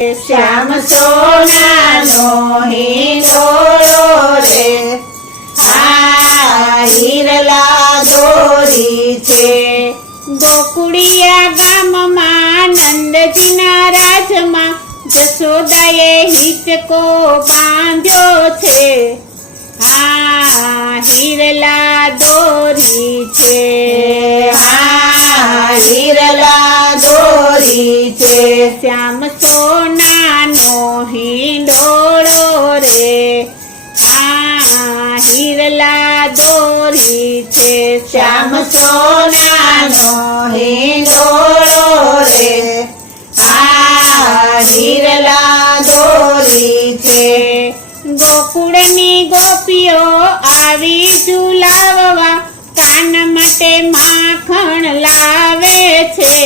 શ્યામ સોનાનો હિંડોળો રે, આ હિરલા દોરી છે. ગોકુળિયા ગામમાં નંદજીના રાજમાં જશોદાએ હિંચકો બાંધ્યો છે. આ હિરલા દોરી છે, આ હિરલા દોરી છે. શ્યામ સોનાનો હિંડોળો રે, આ હિરલા દોરી છે. શ્યામ સોનાનો હિંડોળો રે, આ હિરલા દોરી છે. ગોકુળની ગોપીઓ આવી ઝુલાવવા કાન માટે માખણ લાવે છે.